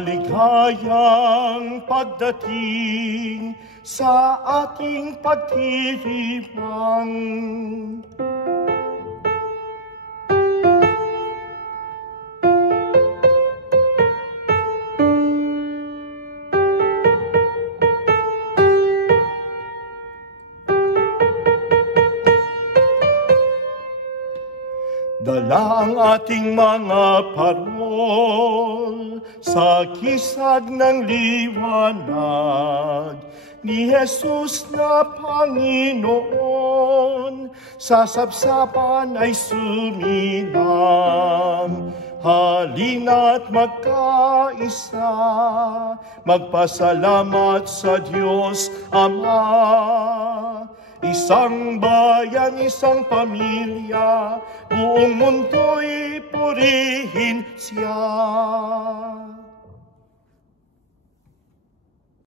Maligayang pagdating sa ating pagdiriwang. Dala ang ating mga parol sa kisag ng liwanag ni Jesus na Panginoon. Sa sabsapan ay sumilang. Halina't magkaisa, magpasalamat sa Diyos Ama. Isang bayan, isang pamilya, buong mundo'y purihin siya.